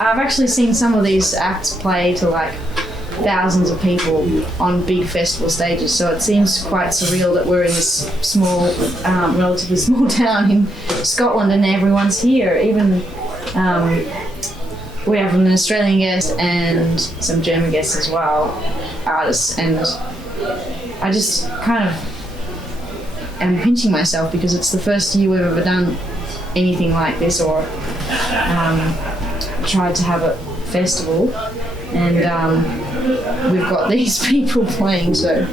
I've actually seen some of these acts play to like thousands of people on big festival stages, so it seems quite surreal that we're in this small, relatively small town in Scotland and everyone's here. Even we have an Australian guest and some German guests as well, artists, and I just kind of am pinching myself because it's the first year we've ever done anything like this or tried to have a festival, and we've got these people playing, so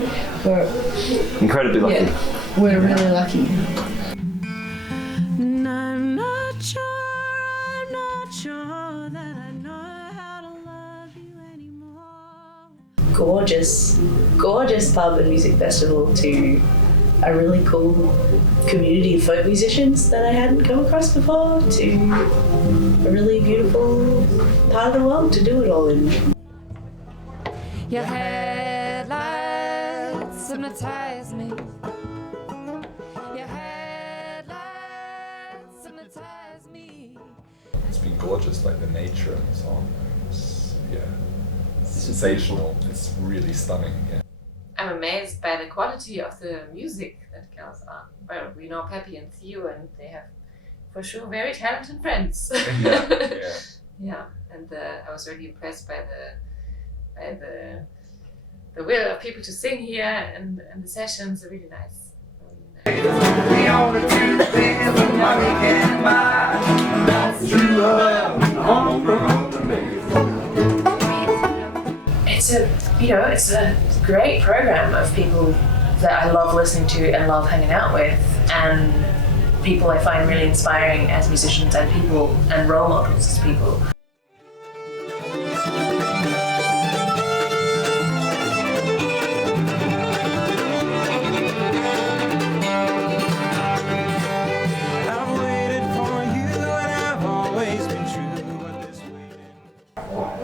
we're incredibly lucky. Yeah, we're really lucky. And I'm not sure that I know how to love you anymore. Gorgeous pub and music festival to a really cool community of folk musicians that I hadn't come across before, to a really beautiful part of the world to do it all in. Your headlights hypnotize me. Your headlights hypnotize me. It's been gorgeous, like the nature of the song. It's sensational. It's really stunning. Yeah. I'm amazed by the quality of the music that girls are. Well, we know Peppy and Theo, and they have for sure very talented friends. Yeah, and I was really impressed by the will of people to sing here, and the sessions are really nice. The only two things that money can buy, that's true love on the road. It's a great program of people that I love listening to and love hanging out with, and people I find really inspiring as musicians and people and role models as people.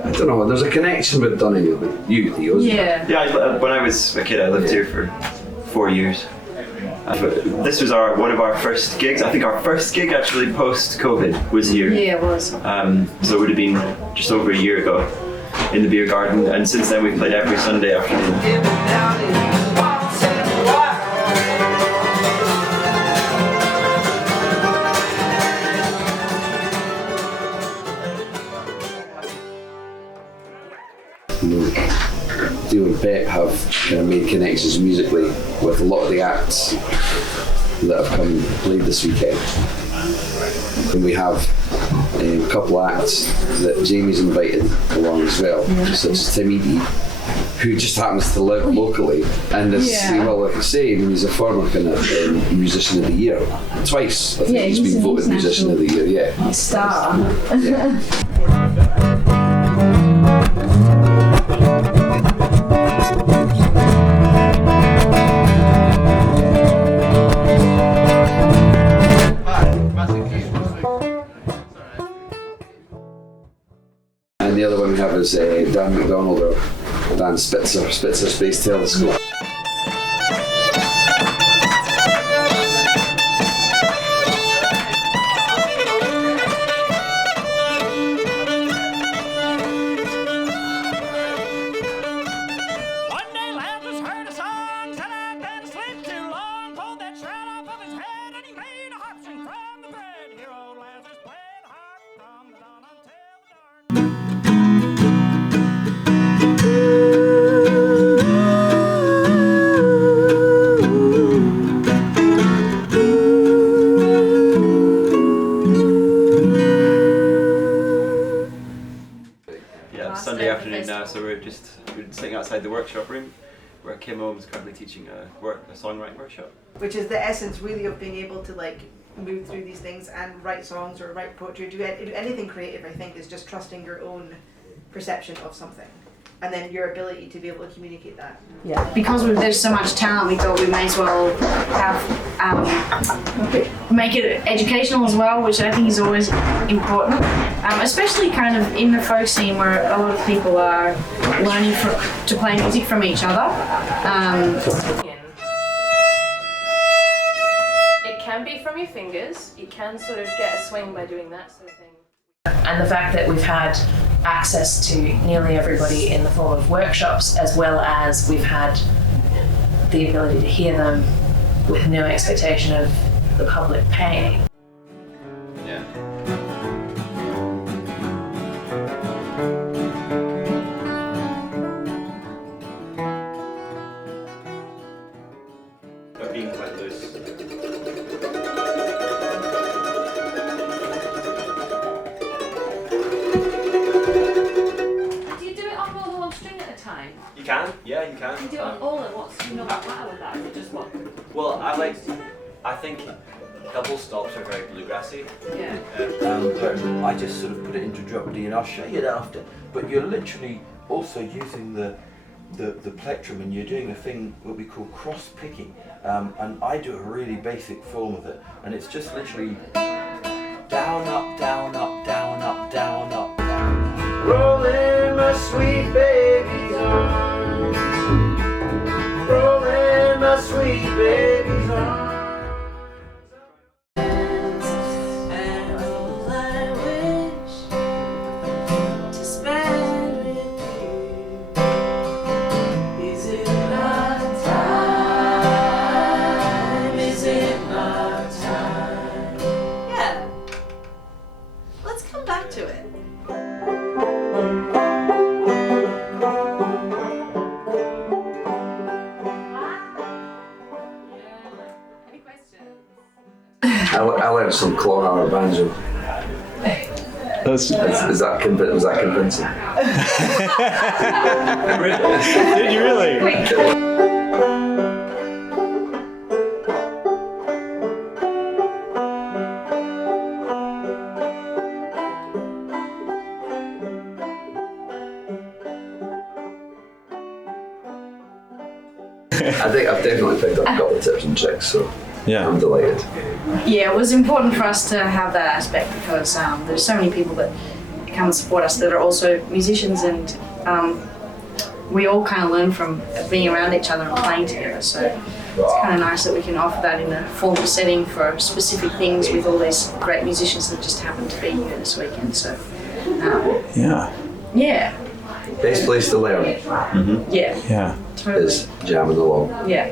I don't know, there's a connection with Dunning with you, Theo, isn't there? Yeah, when I was a kid, I lived here for 4 years. This was one of our first gigs. I think our first gig actually post-COVID was here. Yeah, it was. So it would have been just over a year ago in the beer garden, and since then we've played every Sunday afternoon. Theo and Pep have kind of made connections musically with a lot of the acts that have come and played this weekend. And we have a couple of acts that Jamie's invited along as well, such as Tim Edey, who just happens to live locally, and is, well, like I say, I mean, he's a former kind of musician of the year. Twice, I think he's been voted musician of the year, Star. Yeah. And the other one we have is Dan McDonald or Dan Spitzer Space Telescope. Sunday afternoon now, so we're sitting outside the workshop room where Kim Oehnm's currently teaching a songwriting workshop. Which is the essence really of being able to like move through these things and write songs or write poetry, do anything creative. I think is just trusting your own perception of something, and then your ability to be able to communicate that. Yeah, because there's so much talent, we thought we may as well have make it educational as well, which I think is always important, especially kind of in the folk scene where a lot of people are learning to play music from each other. It can be from your fingers. You can sort of get a swing by doing that sort of thing. And the fact that we've had access to nearly everybody in the form of workshops, as well as we've had the ability to hear them with no expectation of the public paying. Yeah. But being quite loose. Do you do it on more than one string at a time? You can, yeah, you can. Do you do it on all at once? You know what matter with that? Is it just one? Well, I think double stops are very bluegrassy. Yeah. But I just sort of put it into drop D and I'll show you it after. But you're literally also using the plectrum and you're doing a thing what we call cross picking. And I do a really basic form of it. And it's just literally down, up, down, up, down, up, down, up, down. Rolling my sweet baby's arms. Rolling my sweet baby's arms. And all I wish to spend with you. Is it my time? Is it my time? Yeah. Let's come back to it. Any questions? I learned some clawhammer banjo. Was that convincing? Did you really? I think I've definitely picked up a couple of tips and tricks, so Yeah. I'm delighted. Yeah, it was important for us to have that aspect because there's so many people that come and support us that are also musicians, and we all kind of learn from being around each other and playing together. So it's kind of nice that we can offer that in a formal setting for specific things with all these great musicians that just happen to be here this weekend. So Yeah. yeah, Best place to learn yeah, Yeah. totally. is jamming along. Yeah.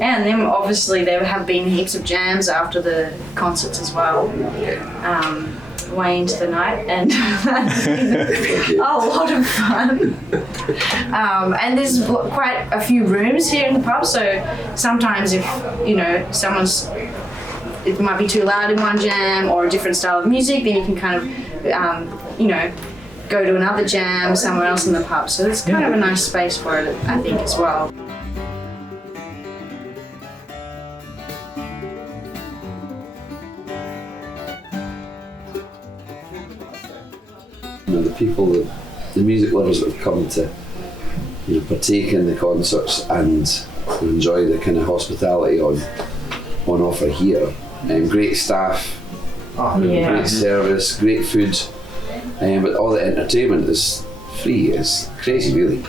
And then obviously there have been heaps of jams after the concerts as well, way into the night, and that's been a lot of fun. And there's quite a few rooms here in the pub, so sometimes if, you know, it might be too loud in one jam or a different style of music, then you can kind of, you know, go to another jam somewhere else in the pub. So it's kind of a nice space for it, I think, as well. You know, the people, the music lovers that have come to, you know, partake in the concerts and enjoy the kind of hospitality on offer here. Great staff, great service, great food, but all the entertainment is free. It's crazy, really.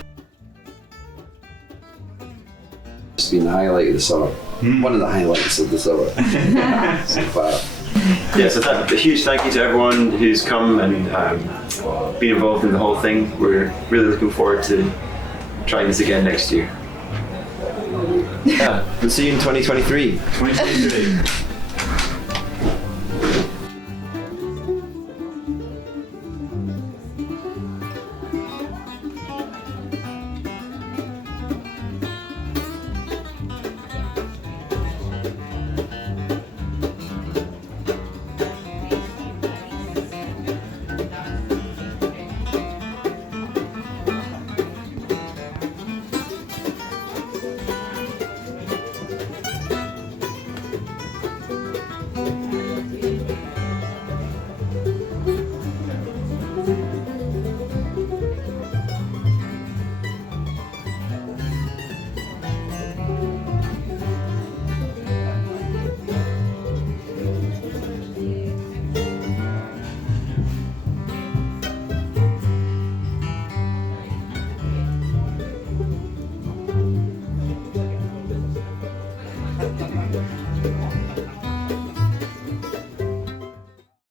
It's been the highlight of the summer. One of the highlights of the summer so far. Yeah, so a huge thank you to everyone who's come and been involved in the whole thing. We're really looking forward to trying this again next year. Yeah, we'll see you in 2023. 2023.